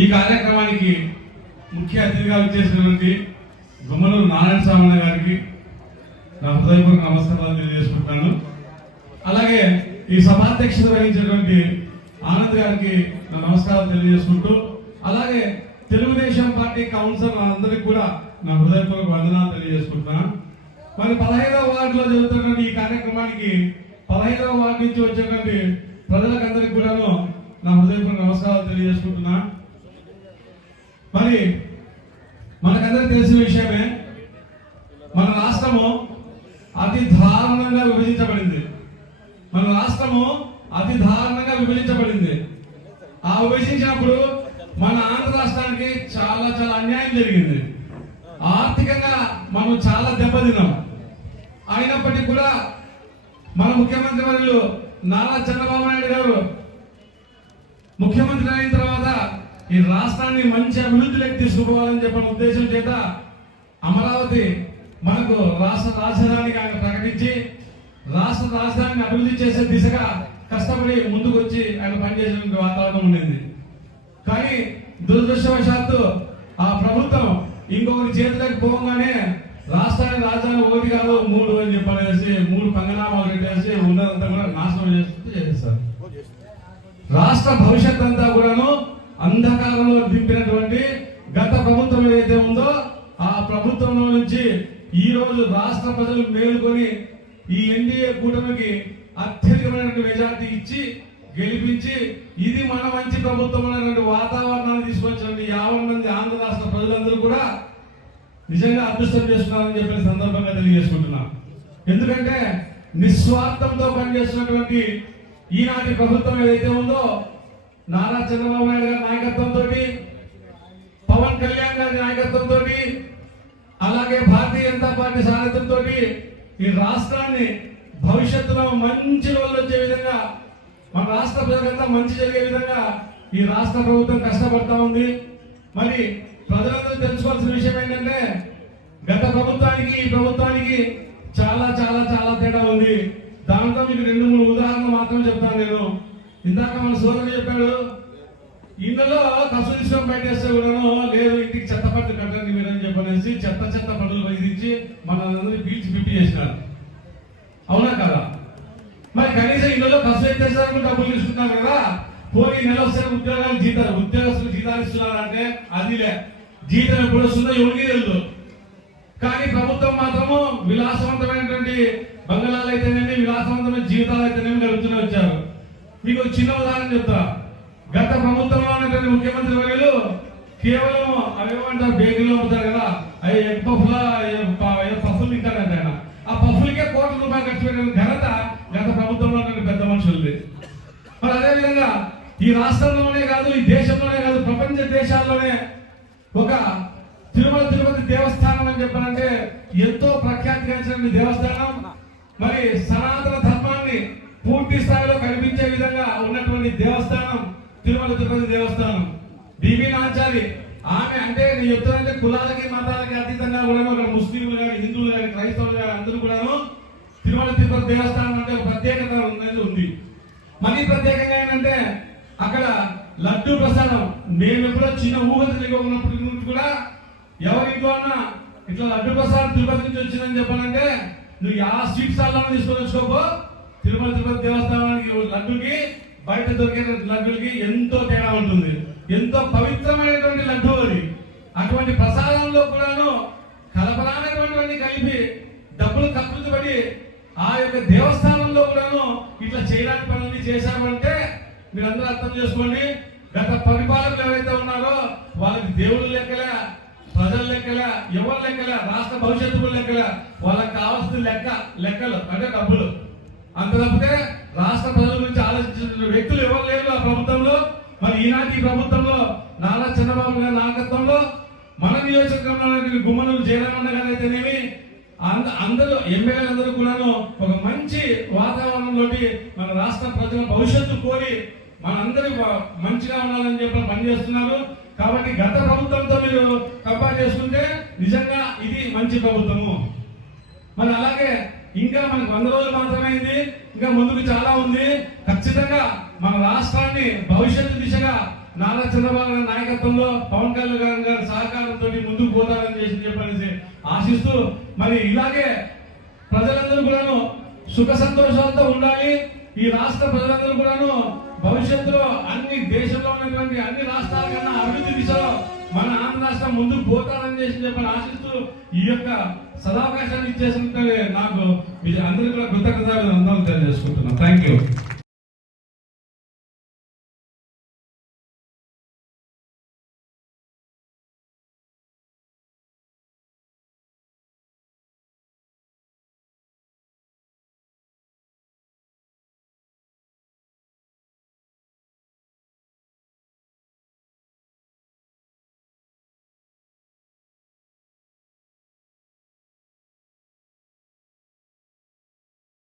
ఈ కార్యక్రమానికి ముఖ్య అతిథిగా వచ్చేసినటువంటి గుమ్మలూరు నారాయణ స్వామి గారికి నా హృదయపూర్వక నమస్కారాలు తెలియజేసుకుంటున్నాను. అలాగే ఈ సభాధ్యక్షత వహించినటువంటి ఆనంద్ గారికి నా నమస్కారాలు తెలియజేసుకుంటూ అలాగే తెలుగుదేశం పార్టీ కౌన్సిలర్ అందరికీ కూడా నా హృదయపూర్వక వందనాలు తెలియజేసుకుంటున్నాను మరి పదహైదవ వార్డులో జరుగుతున్నటువంటి ఈ కార్యక్రమానికి పదహైదవ వార్డు నుంచి వచ్చేటువంటి ప్రజలకందరికీ కూడాను నా హృదయపూర్వక నమస్కారాలు తెలియజేసుకుంటున్నా. మరి మనకందరికి తెలిసిన విషయమే మన రాష్ట్రము అతి దారుణంగా విభజించబడింది. మన రాష్ట్రము అతి దారుణంగా విభజించబడింది. ఆ విభజించినప్పుడు మన ఆంధ్ర రాష్ట్రానికి చాలా చాలా అన్యాయం జరిగింది. ఆర్థికంగా మనం చాలా దెబ్బతిన్నాం. అయినప్పటికీ కూడా మన ముఖ్యమంత్రి వర్యులు నారా చంద్రబాబు నాయుడు గారు ముఖ్యమంత్రి అయిన తర్వాత ఈ రాష్ట్రాన్ని మంచి అభివృద్ధిలోకి తీసుకుపోవాలని చెప్పిన ఉద్దేశం చేత అమరావతి మనకు రాష్ట్ర రాజధానిగా ఆయన ప్రకటించి రాష్ట్ర రాజధానిని అభివృద్ధి చేసే దిశగా కష్టపడి ముందుకు వచ్చి ఆయన పనిచేసిన వాతావరణం ఉండింది. కానీ దురదృష్టవశాత్తు ఆ ప్రభుత్వం ఇంకొకరి చేతిలోకి పోగానే రాష్ట్రానికి రాజధాని ఒకటి కాదు మూడు అని చెప్పనేసి మూడు పంగనామాలు పెట్టేసి ఉన్నదంతా కూడా నాశనం చేస్తూ చేస్తారు రాష్ట్ర భవిష్యత్ అంతా కూడాను అంధకారంలో దింపినటువంటి గత ప్రభుత్వం ఏదైతే ఉందో ఆ ప్రభుత్వంలో నుంచి ఈ రోజు రాష్ట్ర ప్రజలు మేలుకొని ఈ ఎన్డీఏ కూటమికి అత్యధికమైనటువంటి మెజార్టీ ఇచ్చి గెలిపించి ఇది మన మంచి ప్రభుత్వం అనేటువంటి వాతావరణాన్ని తీసుకొచ్చినటువంటి యాభై మంది ఆంధ్ర రాష్ట్ర ప్రజలందరూ కూడా నిజంగా అదృష్టం చేస్తున్నారని చెప్పిన సందర్భంగా తెలియజేసుకుంటున్నాను ఎందుకంటే నిస్వార్థంతో పనిచేస్తున్నటువంటి ఈనాటి ప్రభుత్వం ఏదైతే ఉందో నారా చంద్రబాబు నాయుడు గారి నాయకత్వంతో పవన్ కళ్యాణ్ గారి నాయకత్వంతో అలాగే భారతీయ జనతా పార్టీ సారథ్యంతో ఈ రాష్ట్రాన్ని భవిష్యత్తులో మంచి రోజులు వచ్చే విధంగా మన రాష్ట్ర ప్రజలంతా మంచి జరిగే విధంగా ఈ రాష్ట్ర ప్రభుత్వం కష్టపడతా ఉంది. మరి ప్రజలందరూ తెలుసుకోవాల్సిన విషయం ఏంటంటే గత ప్రభుత్వానికి ఈ ప్రభుత్వానికి చాలా చాలా చాలా తేడా ఉంది. దాంతో మీకు రెండు మూడు ఉదాహరణలు మాత్రమే చెప్తాను నేను. ఇందాక మన సోదరుడు చెప్పాడు ఇళ్ళలో కసు తీసుకొని బయటేస్తే కూడాను లేదు ఇంటికి చెత్త పట్టు కట్టండి మీరు అని చెప్పనేసి చెత్త చెత్త పట్టులు వైదించి మన పీల్చి పిప్పి చేసినారు. అవునా కదా? మరి కనీసం ఇళ్ళలో కసు ఎత్తేసారు డబ్బులు తీసుకుంటున్నారు కదా. పోయి నెల వస్తే ఉద్యోగాలు జీతాలు ఉద్యోగస్తులు జీతాలు ఇస్తున్నారంటే అదిలే జీతం ఎప్పుడు వస్తుందో ఎవరికి తెలుదు. కానీ ప్రభుత్వం మాత్రము విలాసవంతమైనటువంటి బంగళాలు అయితేనేమి విలాసవంతమైన జీవితాలు అయితేనేమి గడుపుతూనే వచ్చారు. మీకు ఒక చిన్న ఉదాహరణ చెప్తా. గత ప్రభుత్వంలో ఉన్నటువంటి ముఖ్యమంత్రి వర్యులు కేవలం అవేమంటారు బేకరీలో అమ్ముతారు కదా. అవి ఎగ్ పఫ్లా పఫ్లు తింటారంట ఆయన. ఆ పఫ్లకే కోట్ల రూపాయలు ఖర్చు పెట్టిన ఘనత గత ప్రభుత్వంలో ఉన్నటువంటి పెద్ద మనుషులది. మరి అదేవిధంగా ఈ రాష్ట్రంలోనే కాదు ఈ దేశంలోనే కాదు ప్రపంచ దేశాల్లోనే ఒక తిరుమల తిరుపతి దేవస్థానం అని చెప్పాలంటే ఎంతో ప్రఖ్యాతిగాంచిన దేవస్థానం. మరి సనాతన ధర్మాన్ని పూర్తి స్థాయిలో కనిపించే దేవస్థానం తిరుమల తిరుపతి దేవస్థానం. బీబీ నాచారి ఆమె అంటే నేను చెప్తానంటే కులాలకి మతాలకి అతీతంగా కూడా ఒక ముస్లింలు కానీ హిందువులు కానీ క్రైస్తవులు కానీ అందరూ కూడాను తిరుమల తిరుపతి దేవస్థానం అంటే ఒక ప్రత్యేకత అనేది ఉంది. మరీ ప్రత్యేకంగా ఏంటంటే అక్కడ లడ్డు ప్రసాదం. మేము ఎప్పుడో చిన్న ఊహత తెలియ ఉన్నప్పటి నుంచి కూడా ఎవరింట్లో అన్నా ఇట్లా లడ్డు ప్రసాదం తిరుపతి నుంచి వచ్చిందని చెప్పాలంటే నువ్వు ఆ స్వీట్ స్టాల్లో తీసుకొని వచ్చుకోపో తిరుమల తిరుపతి దేవస్థానానికి లడ్డుకి బయట దొరికే లడ్డులకి ఎంతో తేడా ఉంటుంది. ఎంతో పవిత్రమైనటువంటి లడ్డు అది. అటువంటి ప్రసాదంలో కూడాను కలపరానటువంటివన్నీ కలిపి డబ్బులు కక్కులు పడి ఆ యొక్క దేవస్థానంలో కూడాను ఇట్లా చేయడానికి పనులు చేశామంటే మీరందరూ అర్థం చేసుకోండి. గత పరిపాలకులు ఎవరైతే ఉన్నారో వాళ్ళకి దేవుడు లెక్కలే ప్రజల లెక్కల ఎవరి లెక్కలే రాష్ట్ర భవిష్యత్తు లెక్కల వాళ్ళకి కావాల్సిన లెక్క లెక్కలు అంటే డబ్బులు. అంత తప్పితే రాష్ట్ర ప్రజల మరి ఈనాటి ప్రభుత్వంలో నారా చంద్రబాబు గారి నాయకత్వంలో మన నియోజకవర్గంలో గుమ్మనూరు జయరామన్న గారు అయితేనేమి అంద అందరూ ఎమ్మెల్యేలు అందరూ కూడాను ఒక మంచి వాతావరణంలో మన రాష్ట్ర ప్రజల భవిష్యత్తు కోరి మనందరూ మంచిగా ఉండాలని చెప్పి పనిచేస్తున్నారు కాబట్టి గత ప్రభుత్వంతో మీరు కంపేర్ చేసుకుంటే నిజంగా ఇది మంచి ప్రభుత్వము. మరి అలాగే ఇంకా మనకు వంద రోజులు మాత్రమే ఇంకా ముందుకు చాలా ఉంది. ఖచ్చితంగా మన రాష్ట్రాన్ని భవిష్యత్తు దిశగా నారా చంద్రబాబు నాయకత్వంలో పవన్ కళ్యాణ్ గారి గారి సహకారంతో ముందుకు పోతారని చేసి చెప్పనేసి ఆశిస్తూ మరి ఇలాగే ప్రజలందరూ కూడాను సుఖ సంతోషాలతో ఉండాలి. ఈ రాష్ట్ర ప్రజలందరూ కూడాను భవిష్యత్తులో అన్ని దేశంలో ఉన్నటువంటి అన్ని రాష్ట్రాల కన్నా అభివృద్ధి దిశలో మన ఆంధ్ర రాష్ట్రం ముందుకు పోతారని చేసి చెప్పని ఆశిస్తూ ఈ యొక్క సదావకాశాన్ని ఇచ్చేసినట్టే నాకు అందరికీ కూడా కృతజ్ఞతలు అందరూ తెలియజేసుకుంటున్నాను. Thank you